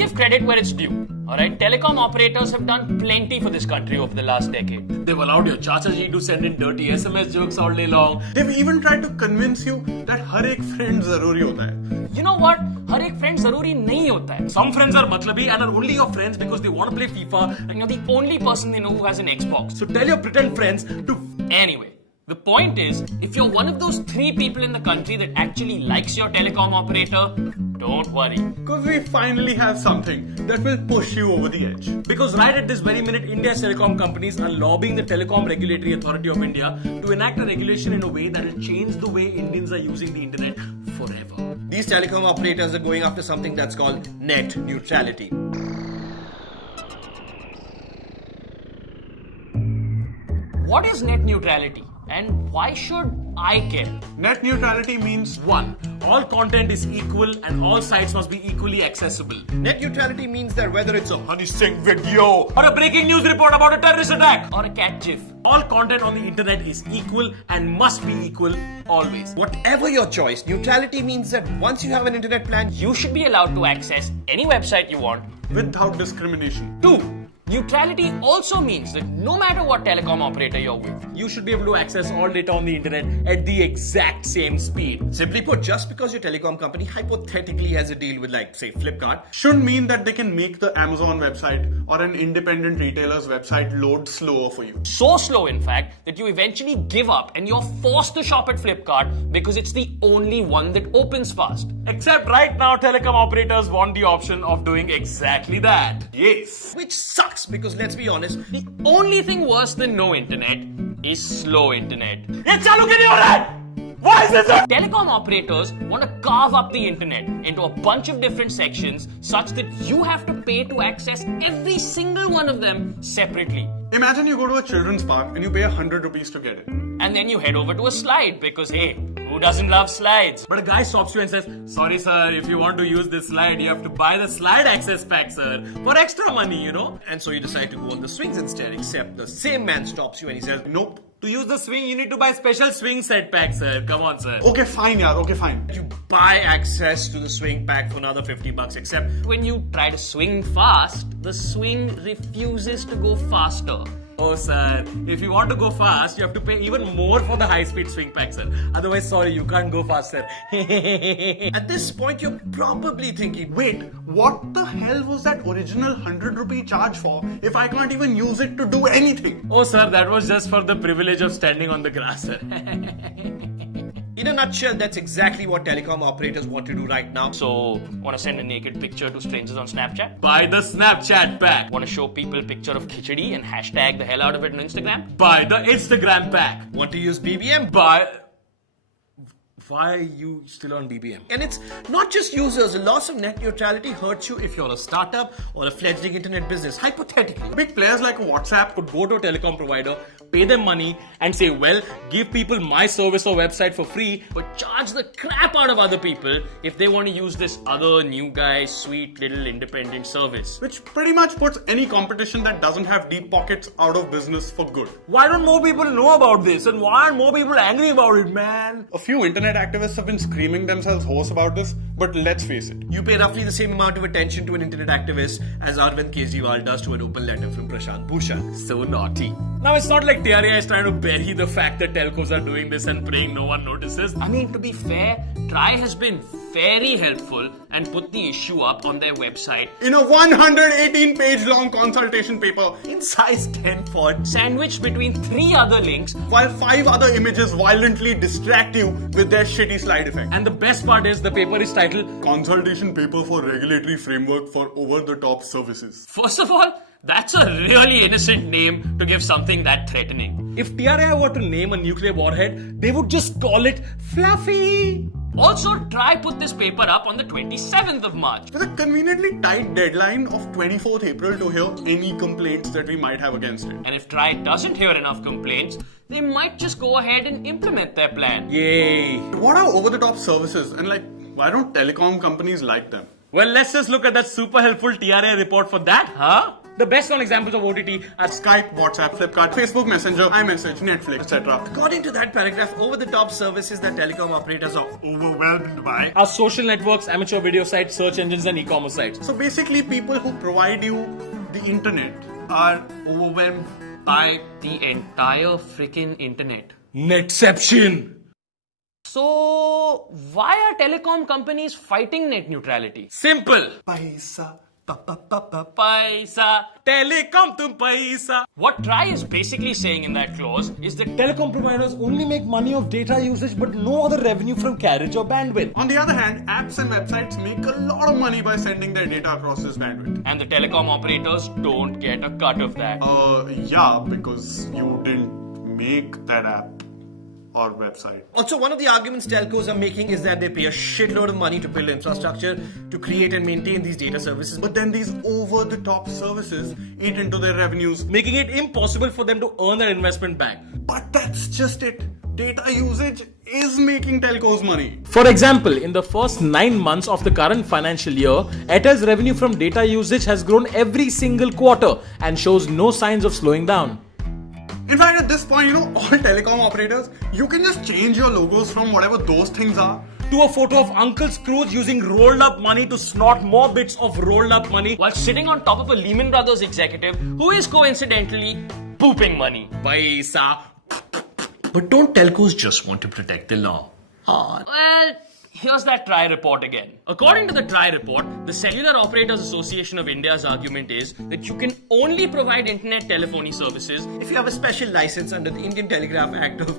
give credit where it's due. Alright, telecom operators have done plenty for this country over the last decade. They've allowed your Chacha ji to send in dirty SMS jokes all day long. They've even tried to convince you that हर एक friend जरूरी होता है. You know what? हर एक friend जरूरी नहीं होता है. Some friends are matlabi and are only your friends because they want to play FIFA and you're the only person they know who has an Xbox. So tell your pretend friends to... Anyway, the point is, if you're one of those 3 people in the country that actually likes your telecom operator, don't worry. Because we finally have something that will push you over the edge. Because right at this very minute, India's telecom companies are lobbying the Telecom Regulatory Authority of India to enact a regulation in a way that will change the way Indians are using the internet forever. These telecom operators are going after something that's called net neutrality. What is net neutrality? And why should I care? Net neutrality means 1. All content is equal and all sites must be equally accessible. Net neutrality means that whether it's a Honey Singh video Or a breaking news report about a terrorist attack. Or a cat gif. All content on the internet is equal and must be equal always. whatever your choice, neutrality means that once you have an internet plan, You should be allowed to access any website you want. without discrimination. 2. Neutrality also means that no matter what telecom operator you're with, you should be able to access all data on the internet at the exact same speed. simply put, just because your telecom company hypothetically has a deal with, like, say, Flipkart, Shouldn't mean that they can make the Amazon website or an independent retailer's website load slower for you. So slow, in fact, that you eventually give up and you're forced to shop at Flipkart because it's the only one that opens fast. Except right now, telecom operators want the option of doing exactly that. Yes. which sucks because let's be honest, The only thing worse than no internet is slow internet. Ye chalu kyun nahi ho raha hai? Why is this? Telecom operators want to carve up the internet into a bunch of different sections such that you have to pay to access every single one of them separately. Imagine you go to a children's park and you pay 100 rupees to get it. And then you head over to a slide because, hey, who doesn't love slides? But a guy stops you and says, sorry sir, if you want to use this slide, you have to buy the slide access pack, sir, for extra money, you know? and so you decide to go on the swings instead, except the same man stops you and he says, Nope. To use the swing, you need to buy special swing set pack, sir. Come on, sir. Okay, fine, yaar. Okay, fine. you buy access to the swing pack for another $50, except When you try to swing fast, the swing refuses to go faster. Oh, sir, if you want to go fast, you have to pay even more for the high-speed swing pack, sir. Otherwise, sorry, you can't go faster. at this point you're probably thinking, Wait, what the hell was that original 100 rupee charge for if I can't even use it to do anything? Oh, sir, that was just for the privilege of standing on the grass, sir. in a nutshell, that's exactly what telecom operators want to do right now. So, want to send a naked picture to strangers on Snapchat? Buy the Snapchat pack. Want to show people picture of khichdi and hashtag the hell out of it on Instagram? Buy the Instagram pack. Want to use BBM? Buy... Why are you still on BBM? And it's not just users. The loss of net neutrality hurts you if you're a startup or a fledgling internet business. Hypothetically, Big players like WhatsApp Could go to a telecom provider, pay them money, and say, well, give people my service or website for free, but charge the crap out of other people if they want to use this other new guy, sweet little independent service. which pretty much puts any competition that doesn't have deep pockets out of business for good. Why don't more people know about this? And why aren't more people angry about it, man? A few internet activists have been screaming themselves hoarse about this, but let's face it. you pay roughly the same amount of attention to an internet activist as Arvind Kejriwal does to an open letter from Prashant Bhushan. So naughty. Now, it's not like TRAI is trying to bury the fact that telcos are doing this and praying no one notices. I mean, to be fair, TRAI has been very helpful and put the issue up on their website In a 118-page long consultation paper, in size 10 font, sandwiched between 3 other links. while 5 other images violently distract you with their shitty slide effect. And the best part is the paper is titled, Consultation paper for regulatory framework for over-the-top services. first of all, that's a really innocent name to give something that threatening. If TRAI were to name a nuclear warhead, they would just call it Fluffy. Also, TRAI put this paper up on the 27th of March. With a conveniently tight deadline of 24th April to hear any complaints that we might have against it. And if TRAI doesn't hear enough complaints, they might just go ahead and implement their plan. Yay! What are over-the-top services, and why don't telecom companies like them? Well, let's just look at that super helpful TRAI report for that, huh? The best known examples of OTT are Skype, WhatsApp, Flipkart, Facebook Messenger, iMessage, Netflix, etc. According to that paragraph, over-the-top services that telecom operators are overwhelmed by our social networks, amateur video sites, search engines, and e-commerce sites. So basically, people who provide you the internet are overwhelmed By the entire freaking internet. Netception! So, why are telecom companies fighting net neutrality? Simple! paisa. Paisa. Telecom tum paisa. What TRAI is basically saying in that clause is that telecom providers only make money off data usage but no other revenue from carriage or bandwidth. On the other hand, apps and websites make a lot of money by sending their data across this bandwidth. And the telecom operators don't get a cut of that. Yeah, because you didn't make that app or website. Also, one of the arguments telcos are making is that they pay a shitload of money to build infrastructure to create and maintain these data services. But then these over-the-top services eat into their revenues. Making it impossible for them to earn their investment back. But that's just it. Data usage is making telcos money. For example, in the first 9 months of the current financial year, Airtel's revenue from data usage has grown every single quarter and shows no signs of slowing down. In fact, at this point, all telecom operators, you can just change your logos from whatever those things are To a photo of Uncle Scrooge using rolled up money to snort more bits of rolled up money while sitting on top of a Lehman Brothers executive who is coincidentally pooping money. Paisa. But don't telcos just want to protect the law? Well, here's that TRAI report again. According to the TRAI report, the Cellular Operators Association of India's argument is that you can only provide internet telephony services If you have a special license under the Indian Telegraph Act of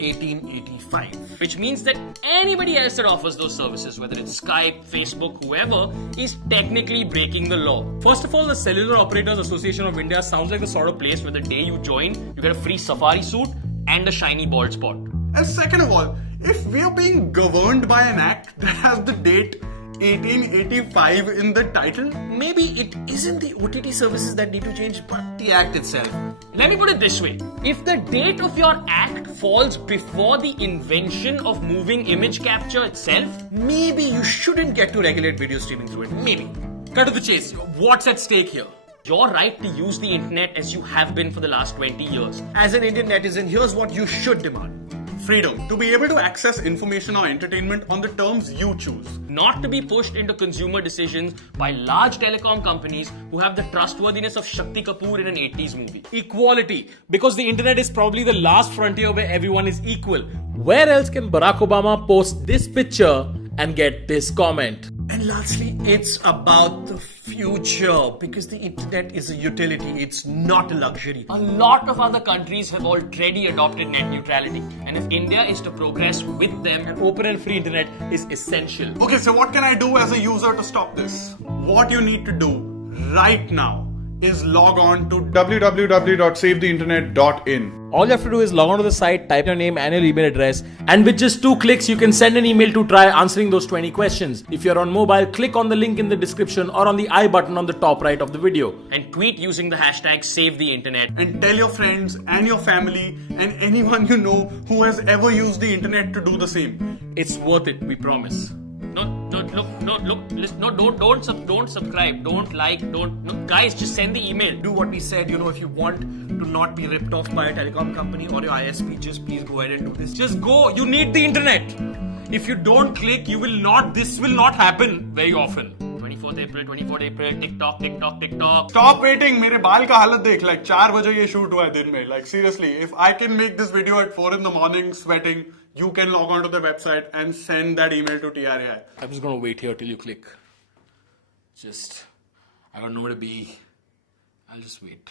1885. which means that anybody else that offers those services, whether it's Skype, Facebook, whoever, is technically breaking the law. First of all, the Cellular Operators Association of India sounds like the sort of place where the day you join, you get a free safari suit and a shiny bald spot. And second of all, if we are being governed by an act that has the date 1885 in the title, Maybe it isn't the OTT services that need to change, but the act itself. Let me put it this way. If the date of your act falls before the invention of moving image capture itself, Maybe you shouldn't get to regulate video streaming through it. Maybe. cut to the chase. What's at stake here? Your right to use the internet as you have been for the last 20 years. As an Indian netizen, here's what you should demand. freedom to be able to access information or entertainment on the terms you choose. Not to be pushed into consumer decisions by large telecom companies who have the trustworthiness of Shakti Kapoor in an 80s movie. Equality, because the internet is probably the last frontier where everyone is equal. Where else can Barack Obama post this picture and get this comment? And lastly, it's about the future because the internet is a utility, it's not a luxury. A lot of other countries have already adopted net neutrality, and if India is to progress with them, an open and free internet is essential. Okay, so what can I do as a user to stop this? What you need to do right now is log on to www.savetheinternet.in. All you have to do is log on to the site, type your name and your email address, and with just 2 clicks, you can send an email to TRAI answering those 20 questions. If you're on mobile, click on the link in the description or on the I button on the top right of the video. And tweet using the hashtag #SaveTheInternet. And tell your friends and your family and anyone you know who has ever used the internet to do the same. It's worth it, we promise. Don't subscribe, don't like, guys, just send the email. Do what we said, if you want to not be ripped off by a telecom company or your ISP, just please go ahead and do this. Just go, you need the internet. If you don't click, this will not happen very often. 24th April, TikTok. Stop waiting, मेरे बाल का हालत देख, like 4 बजे ये shoot हुआ है दिन में. Like seriously, if I can make this video at 4 in the morning sweating, you can log on to the website and send that email to TRAI. I'm just gonna wait here till you click. I got nowhere to be. I'll just wait.